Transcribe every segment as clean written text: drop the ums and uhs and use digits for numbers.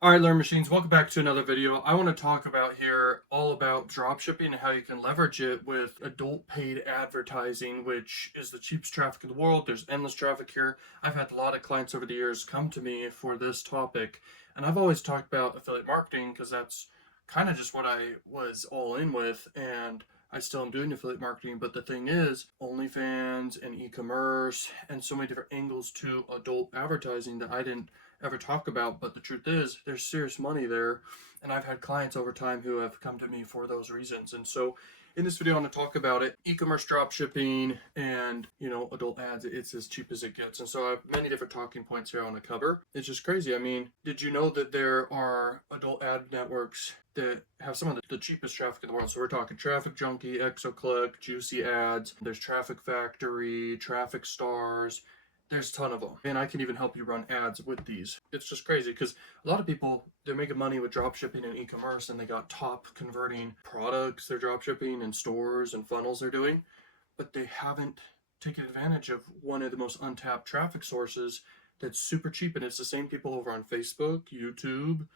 All right, Learn Machines, welcome back to another video. I want to talk about here all about dropshipping and how you can leverage it with adult paid advertising, which is the cheapest traffic in the world. There's endless traffic here. I've had a lot of clients over the years come to me for this topic, and I've always talked about affiliate marketing because that's kind of just what I was all in with, and I still am doing affiliate marketing. But the thing is, OnlyFans and e-commerce and so many different angles to adult advertising that I didn't ever talk about, but the truth is there's serious money there, and I've had clients over time who have come to me for those reasons. And so in this video I want to talk about it, e-commerce drop shipping and adult ads. It's as cheap as it gets. And so I have many different talking points here I want to cover. It's just crazy. I mean, did you know that there are adult ad networks that have some of the cheapest traffic in the world? So we're talking TrafficJunky, Exoclick, Juicy Ads, there's Traffic Factory, TrafficStars. There's a ton of them, and I can even help you run ads with these. It's just crazy because a lot of people, they're making money with drop shipping and e-commerce, and they got top converting products they're drop shipping and stores and funnels they're doing, but they haven't taken advantage of one of the most untapped traffic sources that's super cheap. And it's the same people over on Facebook, YouTube,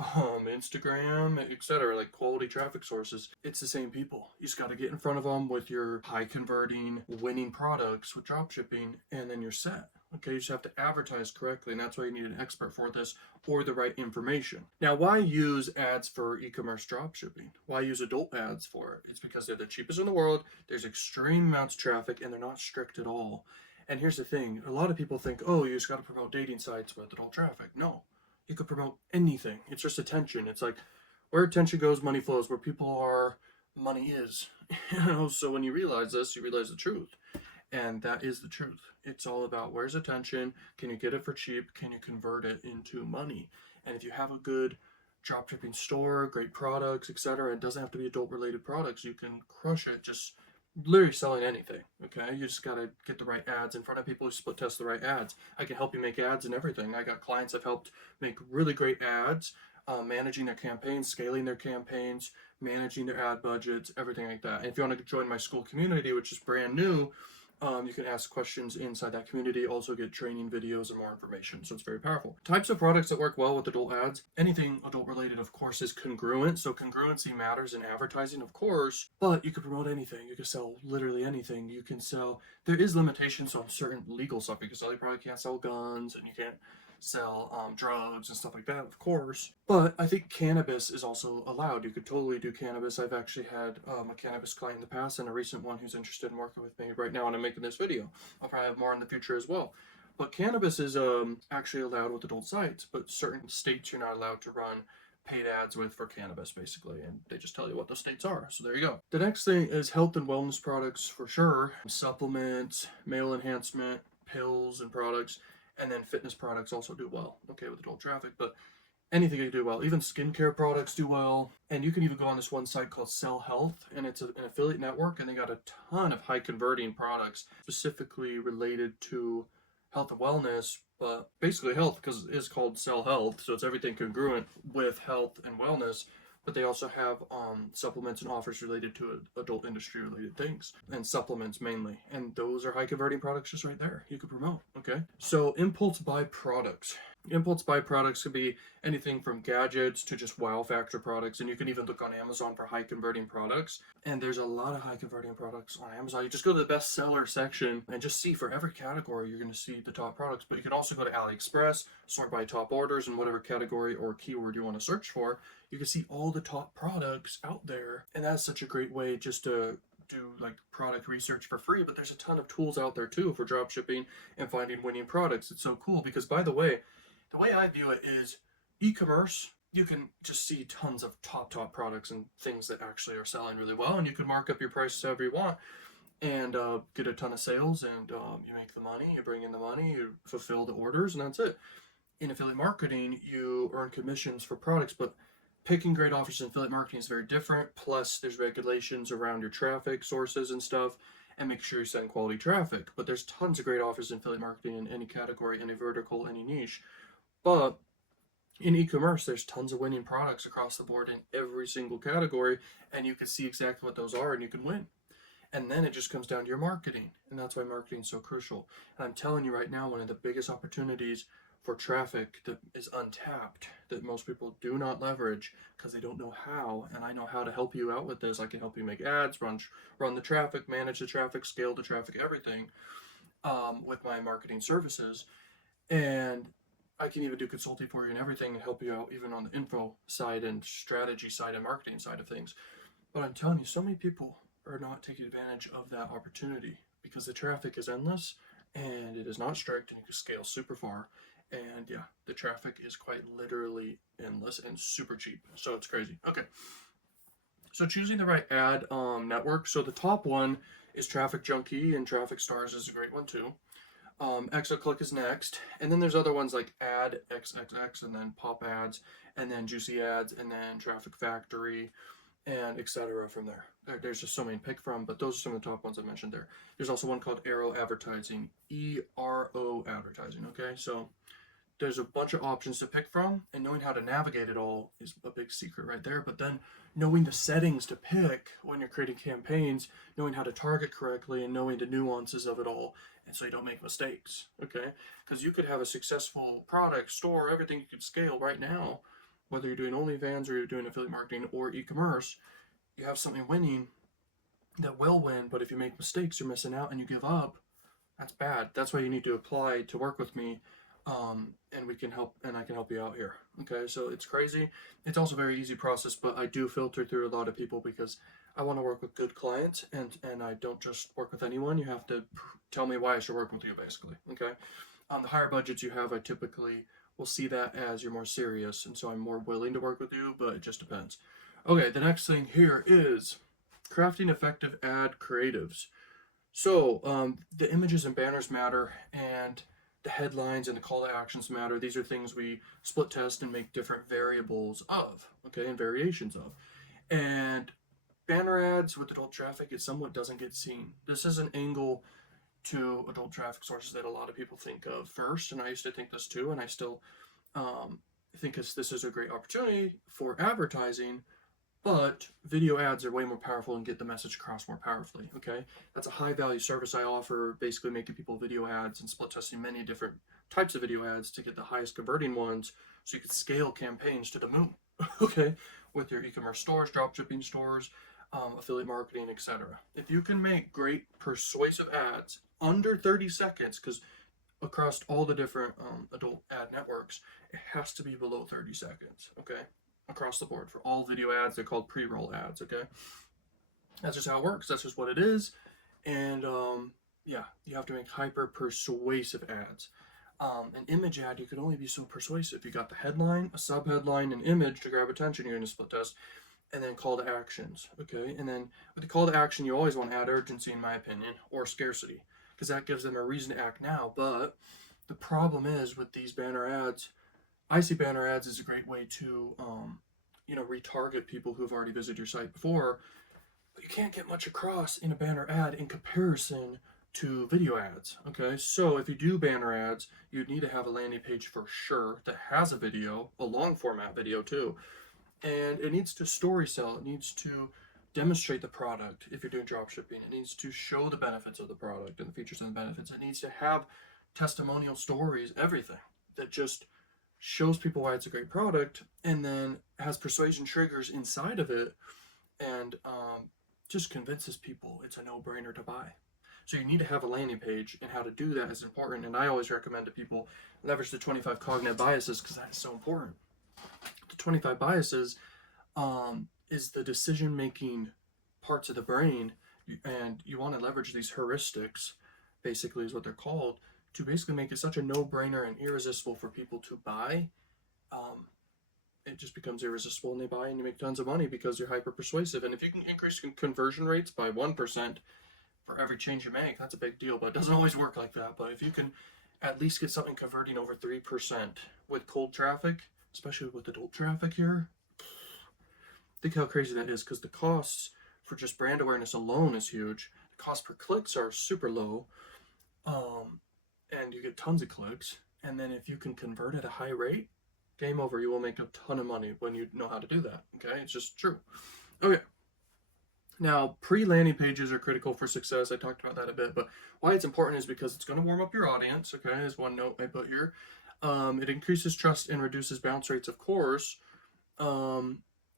Instagram, etc., like quality traffic sources. It's the same people. You just got to get in front of them with your high converting, winning products with drop shipping, and then you're set. Okay, you just have to advertise correctly, and that's why you need an expert for this or the right information. Now, why use ads for e-commerce drop shipping? Why use adult ads for it? It's because they're the cheapest in the world. There's extreme amounts of traffic, and they're not strict at all. And here's the thing: a lot of people think, oh, you just got to promote dating sites with adult traffic. No, you could promote anything. It's just attention. It's like where attention goes, money flows. Where people are, money is. So when you realize this, you realize the truth. And that is the truth. It's all about where's attention? Can you get it for cheap? Can you convert it into money? And if you have a good dropshipping store, great products, etc., it doesn't have to be adult related products. You can crush it just literally selling anything. Okay, you just got to get the right ads in front of people who split test the right ads. I can help you make ads and everything. I got clients I've helped make really great ads, managing their campaigns, scaling their campaigns, managing their ad budgets, everything like that. And if you want to join my school community, which is brand new, you can ask questions inside that community, also get training videos and more information. So it's very powerful. Types of products that work well with adult ads. Anything adult related, of course, is congruent. So congruency matters in advertising, of course, but you can promote anything. You can sell literally anything. You can sell, there is limitations on certain legal stuff. You can sell, you probably can't sell guns, and you can't sell drugs and stuff like that, of course. But I think cannabis is also allowed. You could totally do cannabis. I've actually had a cannabis client in the past and a recent one who's interested in working with me right now, and I'm making this video. I'll probably have more in the future as well. But cannabis is actually allowed with adult sites, but certain states you're not allowed to run paid ads with for cannabis, basically, and they just tell you what the states are. So there you go. The next thing is health and wellness products for sure. Supplements, male enhancement, pills and products. And then fitness products also do well, okay, with adult traffic, but anything can do well. Even skincare products do well. And you can even go on this one site called Sell Health, and it's an affiliate network, and they got a ton of high converting products specifically related to health and wellness, but basically health because it is called Sell Health. So it's everything congruent with health and wellness. But they also have supplements and offers related to adult industry related things and supplements mainly. And those are high converting products just right there. You could promote. Okay. So impulse buy products. Impulse buy products could be anything from gadgets to just wow factor products. And you can even look on Amazon for high converting products. And there's a lot of high converting products on Amazon. You just go to the bestseller section and just see for every category, you're going to see the top products. But you can also go to AliExpress, sort by top orders in whatever category or keyword you want to search for. You can see all the top products out there. And that's such a great way just to do like product research for free. But there's a ton of tools out there too for drop shipping and finding winning products. It's so cool because, by the way I view it is e-commerce. You can just see tons of top products and things that actually are selling really well, and you can mark up your prices however you want and get a ton of sales, and you make the money, you bring in the money, you fulfill the orders, and that's it. In affiliate marketing, you earn commissions for products, but picking great offers in affiliate marketing is very different. Plus, there's regulations around your traffic sources and stuff, and make sure you send quality traffic. But there's tons of great offers in affiliate marketing in any category, any vertical, any niche. But in e-commerce, there's tons of winning products across the board in every single category, and you can see exactly what those are, and you can win. And then it just comes down to your marketing, and that's why marketing is so crucial. And I'm telling you right now, one of the biggest opportunities for traffic that is untapped, that most people do not leverage because they don't know how. And I know how to help you out with this. I can help you make ads, run the traffic, manage the traffic, scale the traffic, everything, with my marketing services. And I can even do consulting for you and everything and help you out even on the info side and strategy side and marketing side of things. But I'm telling you, so many people are not taking advantage of that opportunity because the traffic is endless and it is not strict and you can scale super far. And yeah, the traffic is quite literally endless and super cheap. So it's crazy. Okay. So choosing the right ad network. So the top one is TrafficJunky, and TrafficStars is a great one too. Exoclick is next, and then there's other ones like Ad XXX, and then Pop Ads, and then Juicy Ads, and then Traffic Factory, and etc. from there. There's just so many to pick from, but those are some of the top ones I mentioned there. There's also one called Arrow Advertising, ERO Advertising. Okay, so there's a bunch of options to pick from, and knowing how to navigate it all is a big secret right there. But then knowing the settings to pick when you're creating campaigns, knowing how to target correctly, and knowing the nuances of it all, and so you don't make mistakes, okay? Because you could have a successful product, store, everything you could scale right now, whether you're doing OnlyFans or you're doing affiliate marketing or e-commerce, you have something winning that will win, but if you make mistakes, you're missing out and you give up, that's bad. That's why you need to apply to work with me, and we can help, and I can help you out here. Okay, so it's crazy. It's also a very easy process, but I do filter through a lot of people because I want to work with good clients, and I don't just work with anyone. You have to tell me why I should work with you, basically. Okay, the higher budgets you have, I typically will see that as you're more serious, and so I'm more willing to work with you, but it just depends. Okay, the next thing here is crafting effective ad creatives. So the images and banners matter, and the headlines and the call to actions matter. These are things we split test and make different variables of, okay, and variations of. And banner ads with adult traffic, it somewhat doesn't get seen. This is an angle to adult traffic sources that a lot of people think of first, and I used to think this too, and I still think this is a great opportunity for advertising, but video ads are way more powerful and get the message across more powerfully, okay? That's a high value service I offer, basically making people video ads and split testing many different types of video ads to get the highest converting ones so you can scale campaigns to the moon, okay? With your e-commerce stores, dropshipping stores, affiliate marketing, etc. If you can make great persuasive ads under 30 seconds, because across all the different adult ad networks, it has to be below 30 seconds, okay? Across the board for all video ads, they're called pre-roll ads, okay? That's just how it works. That's just what it is. And yeah, you have to make hyper persuasive ads. An image ad, you can only be so persuasive. You got the headline, a sub-headline, an image to grab attention. You're in a split test, and then call to actions, okay? And then with the call to action, you always want to add urgency, in my opinion, or scarcity, because that gives them a reason to act now. But the problem is with these banner ads, I see banner ads as a great way to, retarget people who have already visited your site before, but you can't get much across in a banner ad in comparison to video ads, okay? So if you do banner ads, you'd need to have a landing page for sure that has a video, a long format video too, and it needs to story sell. It needs to demonstrate the product. If you're doing dropshipping, it needs to show the benefits of the product and the features and the benefits. It needs to have testimonial stories, everything that just shows people why it's a great product, and then has persuasion triggers inside of it, and just convinces people it's a no-brainer to buy. So you need to have a landing page, and how to do that is important. And I always recommend to people leverage the 25 cognitive biases, because that is so important. The 25 biases is the decision-making parts of the brain, and you want to leverage these heuristics, basically is what they're called, to basically make it such a no-brainer and irresistible for people to buy. It just becomes irresistible, and they buy, and you make tons of money because you're hyper persuasive. And if you can increase conversion rates by 1% for every change you make, that's a big deal. But it doesn't always work like that. But if you can at least get something converting over 3% with cold traffic, especially with adult traffic here, think how crazy that is, because the costs for just brand awareness alone is huge. The cost per clicks are super low. And you get tons of clicks, and then if you can convert at a high rate, game over. You will make a ton of money when you know how to do that, okay? It's just true. Okay, now pre-landing pages are critical for success. I talked about that a bit, but why it's important is because it's going to warm up your audience, okay, is one note I put here. It increases trust and reduces bounce rates, of course.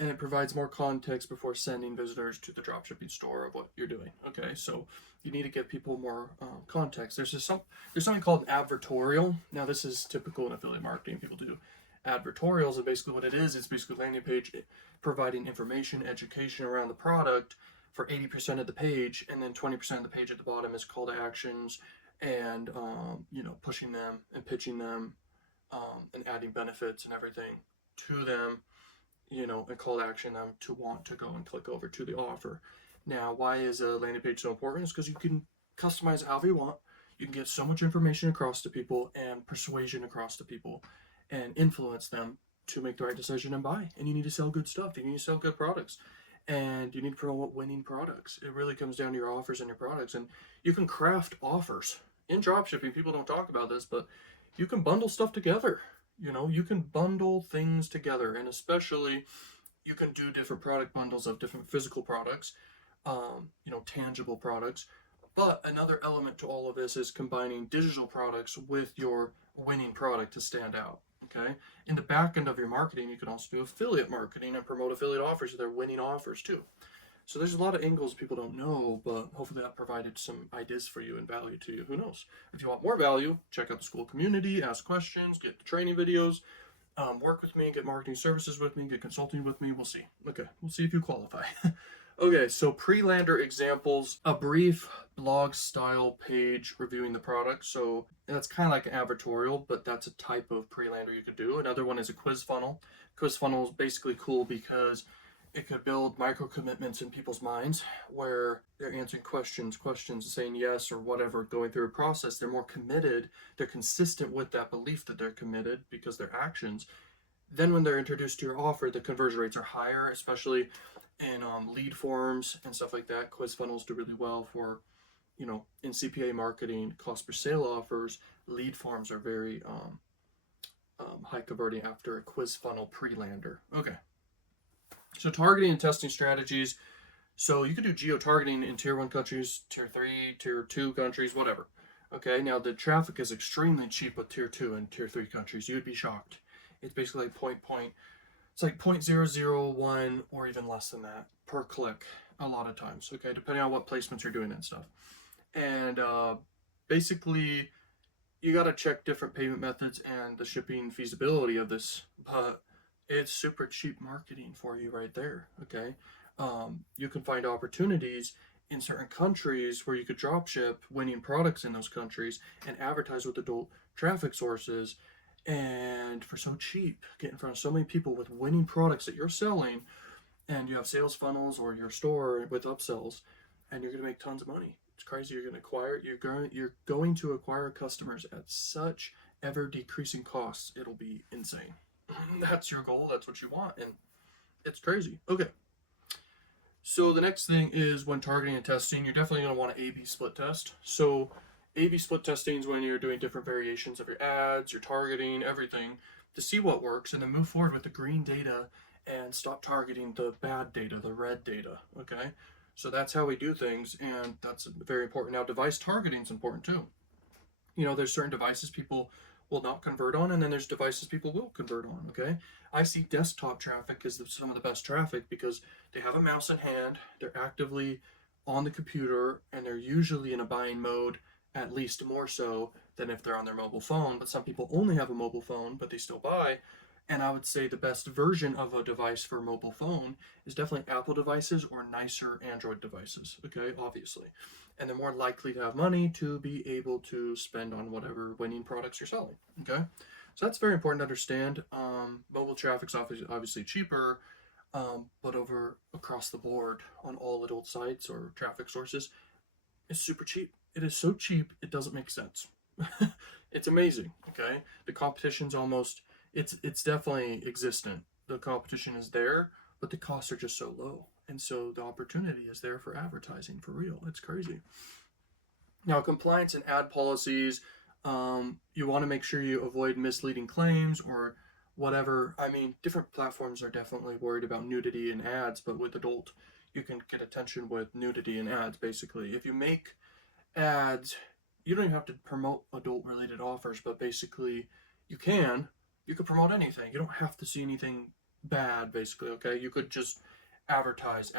And it provides more context before sending visitors to the dropshipping store of what you're doing. Okay, so you need to give people more context. There's something called an advertorial. Now, this is typical in affiliate marketing. People do advertorials, and basically what it is, it's basically a landing page providing information, education around the product for 80% of the page, and then 20% of the page at the bottom is call to actions and pushing them and pitching them and adding benefits and everything to them, and call to action them to want to go and click over to the offer. Now, why is a landing page so important? Is because you can customize it however you want. You can get so much information across to people and persuasion across to people and influence them to make the right decision and buy. And you need to sell good stuff. You need to sell good products. And you need to promote winning products. It really comes down to your offers and your products. And you can craft offers. In dropshipping, people don't talk about this, but you can bundle stuff together. You can bundle things together, and especially you can do different product bundles of different physical products, tangible products. But another element to all of this is combining digital products with your winning product to stand out. Okay. In the back end of your marketing, you can also do affiliate marketing and promote affiliate offers. They're winning offers too. So there's a lot of angles people don't know, but hopefully that provided some ideas for you and value to you. Who knows? If you want more value, check out the school community, ask questions, get the training videos, work with me, get marketing services with me, get consulting with me. We'll see. Okay, we'll see if you qualify. Okay, so pre-lander examples, a brief blog style page reviewing the product. So that's kind of like an advertorial, but that's a type of pre-lander you could do. Another one is a quiz funnel. Quiz funnel is basically cool because it could build micro commitments in people's minds where they're answering questions, saying yes or whatever, going through a process. They're more committed. They're consistent with that belief that they're committed because their actions. Then when they're introduced to your offer, the conversion rates are higher, especially in lead forms and stuff like that. Quiz funnels do really well for, in CPA marketing, cost per sale offers. Lead forms are very high converting after a quiz funnel pre-lander. Okay. So targeting and testing strategies. So you could do geo-targeting in tier 1 countries, tier 3, tier 2 countries, whatever. Okay, now the traffic is extremely cheap with tier 2 and tier 3 countries. You'd be shocked. It's basically like it's like 0.001 or even less than that per click a lot of times. Okay, depending on what placements you're doing and stuff. And basically, you got to check different payment methods and the shipping feasibility of this. But it's super cheap marketing for you right there. Okay, you can find opportunities in certain countries where you could drop ship winning products in those countries and advertise with adult traffic sources, and for so cheap, get in front of so many people with winning products that you're selling, and you have sales funnels or your store with upsells, and you're going to make tons of money. It's crazy. You're going to acquire customers at such ever decreasing costs. It'll be insane. That's your goal. That's what you want. And it's crazy. Okay. So the next thing is when targeting and testing, you're definitely going to want to A/B split test. So A/B split testing is when you're doing different variations of your ads, your targeting, everything to see what works, and then move forward with the green data and stop targeting the bad data, the red data. Okay. So that's how we do things. And that's very important. Now, device targeting is important too. There's certain devices people will not convert on, and then there's devices people will convert on. Okay, I see desktop traffic as some of the best traffic because they have a mouse in hand, they're actively on the computer, and they're usually in a buying mode, at least more so than if they're on their mobile phone. But some people only have a mobile phone, but they still buy. And I would say the best version of a device for a mobile phone is definitely Apple devices or nicer Android devices. Okay, obviously. And they're more likely to have money to be able to spend on whatever winning products you're selling. Okay, so that's very important to understand. Mobile traffic's obviously cheaper, but across the board on all adult sites or traffic sources, it's super cheap. It is so cheap it doesn't make sense. It's amazing. Okay, the competition's it's definitely existent. The competition is there, but the costs are just so low. And so the opportunity is there for advertising for real. It's crazy. Now, compliance and ad policies, you want to make sure you avoid misleading claims or whatever. I mean, different platforms are definitely worried about nudity in ads, but with adult, you can get attention with nudity in ads, basically. If you make ads, you don't even have to promote adult-related offers, but basically you could promote anything. You don't have to see anything bad, basically, okay? You could just advertise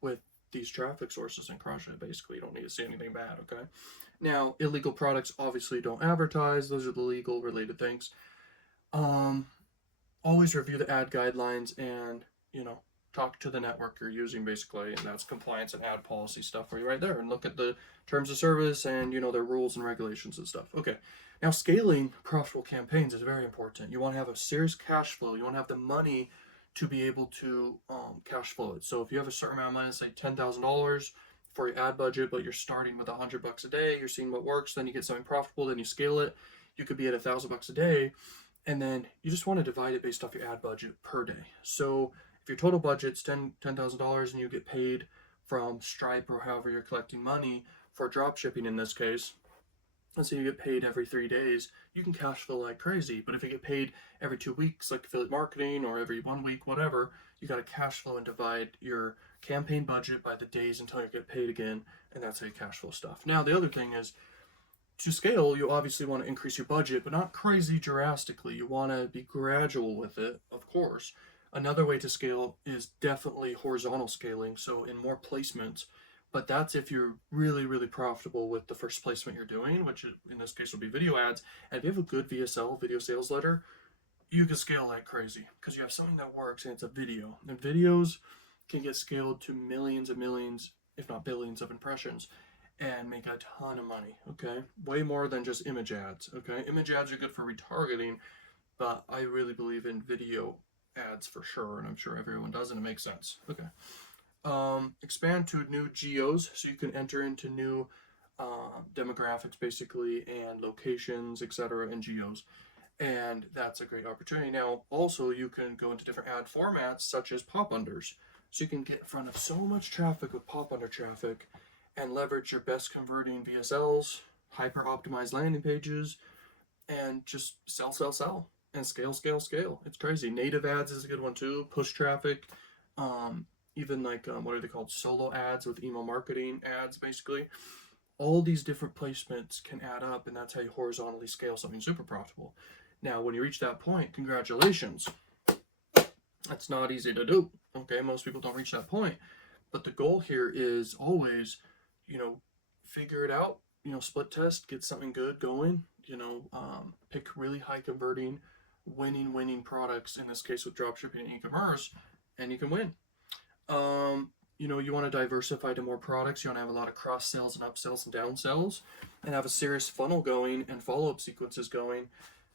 with these traffic sources and crush it, basically. You don't need to see anything bad, okay? Now, illegal products obviously don't advertise. Those are the legal related things. Um, Always review the ad guidelines and, talk to the network you're using, basically, and that's compliance and ad policy stuff for you right there, and look at the terms of service and their rules and regulations and stuff. Okay, now scaling profitable campaigns is very important. You want to have a serious cash flow. You want to have the money to be able to cash flow it. So if you have a certain amount of money, say $10,000 for your ad budget, but you're starting with $100 a day, you're seeing what works, then you get something profitable, then you scale it, you could be at $1,000 a day, and then you just want to divide it based off your ad budget per day. So if your total budget's $10,000 and you get paid from Stripe or however you're collecting money for drop shipping in this case, and so you get paid every 3 days, you can cash flow like crazy. But if you get paid every 2 weeks, like affiliate marketing, or every 1 week, whatever, you got to cash flow and divide your campaign budget by the days until you get paid again, and that's how you cash flow stuff. Now, the other thing is, to scale, you obviously want to increase your budget, but not crazy drastically. You want to be gradual with it, of course. Another way to scale is definitely horizontal scaling, so in more placements. But that's if you're really, really profitable with the first placement you're doing, which in this case will be video ads. And if you have a good VSL, video sales letter, you can scale like crazy because you have something that works and it's a video. And videos can get scaled to millions and millions, if not billions of impressions, and make a ton of money, okay? Way more than just image ads, okay? Image ads are good for retargeting, but I really believe in video ads for sure, and I'm sure everyone does, and it makes sense. Okay. Expand to new geos, so you can enter into new demographics, basically, and locations, etc., and geos. And that's a great opportunity. Now, also, you can go into different ad formats, such as pop-unders. So you can get in front of so much traffic with pop-under traffic and leverage your best converting VSLs, hyper-optimized landing pages, and just sell, and scale. It's crazy. Native ads is a good one too. Push traffic, even like what are they called? Solo ads with email marketing ads, basically. All these different placements can add up, and that's how you horizontally scale something super profitable. Now, when you reach that point, congratulations. That's not easy to do. Okay, most people don't reach that point, but the goal here is always, figure it out. Split test, get something good going. Pick really high converting, winning products. In this case, with dropshipping and e-commerce, and you can win. You want to diversify to more products. You want to have a lot of cross sales and upsells and downsells, and have a serious funnel going and follow-up sequences going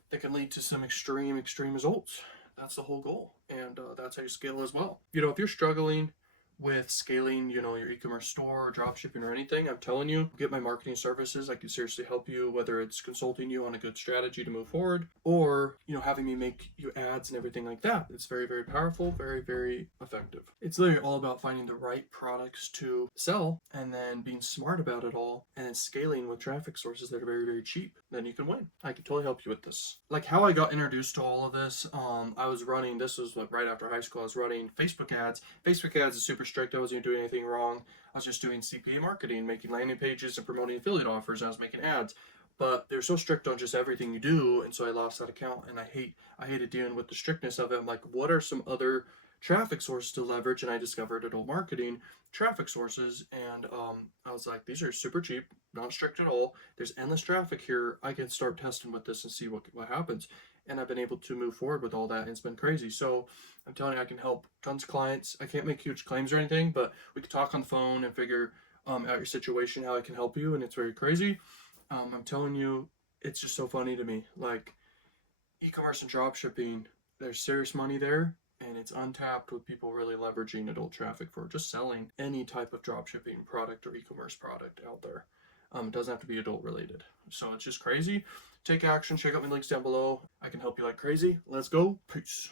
that can lead to some extreme results. That's the whole goal, and that's how you scale as well. If you're struggling with scaling, your e-commerce store or drop shipping or anything, I'm telling you, get my marketing services. I can seriously help you, whether it's consulting you on a good strategy to move forward, or having me make you ads and everything like that. It's very, very powerful, very, very effective. It's literally all about finding the right products to sell and then being smart about it all, and then scaling with traffic sources that are very, very cheap. Then you can win. I can totally help you with this. Like how I got introduced to all of this, I was running, this was right after high school, I was running Facebook ads. Facebook ads is super strict. I wasn't doing anything wrong. I was just doing CPA marketing, making landing pages and promoting affiliate offers. I was making ads, but they're so strict on just everything you do, and so I lost that account, and I hated dealing with the strictness of it. I'm like, what are some other traffic sources to leverage? And I discovered adult marketing traffic sources, and I was like, these are super cheap, not strict at all. There's endless traffic here. I can start testing with this and see what happens. And I've been able to move forward with all that, and it's been crazy. So I'm telling you, I can help tons of clients. I can't make huge claims or anything, but we can talk on the phone and figure out your situation, how I can help you, and it's very crazy. I'm telling you, it's just so funny to me. Like, e-commerce and drop shipping, there's serious money there, and it's untapped with people really leveraging adult traffic for just selling any type of drop shipping product or e-commerce product out there. It doesn't have to be adult related. So it's just crazy. Take action. Check out my links down below. I can help you like crazy. Let's go. Peace.